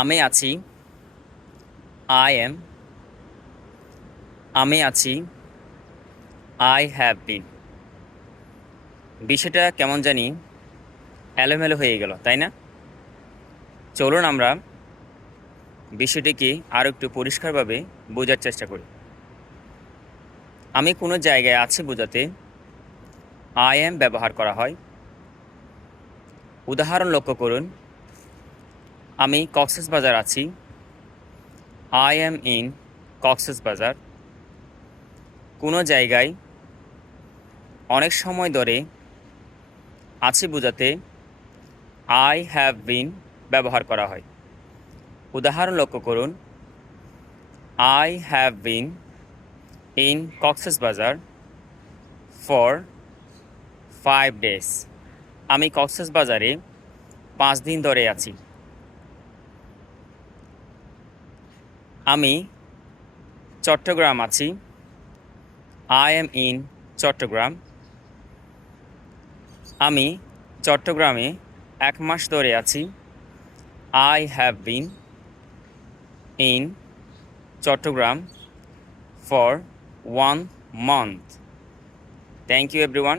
আমি আছি, I am. আমি আছি, আই হ্যাভ বিন। বিষয়টা কেমন জানি এলোমেলো হয়ে গেল, তাই না? চলুন আমরা বিষয়টিকে আরও একটু পরিষ্কারভাবে বোঝার চেষ্টা করি। আমি কোনো জায়গায় আছি বোঝাতে আই এম ব্যবহার করা হয়। উদাহরণ লক্ষ্য করুন, আমি কক্সবাজার আছি, আই এম ইন কক্সবাজার। কোনো জায়গায় অনেক সময় ধরে আছি বোঝাতে আই হ্যাভ বিন ব্যবহার করা হয়। উদাহরণ লক্ষ্য করুন, I have been in Cox's Bazar for 5 days। আমি কক্সবাজারে 5 দিন ধরে আছি। আমি চট্টগ্রাম আছি, আই এম ইন চট্টগ্রাম। আমি চট্টগ্রামে 1 মাস ধরে আছি, I have been in Chattogram for 1 month। Thank you everyone.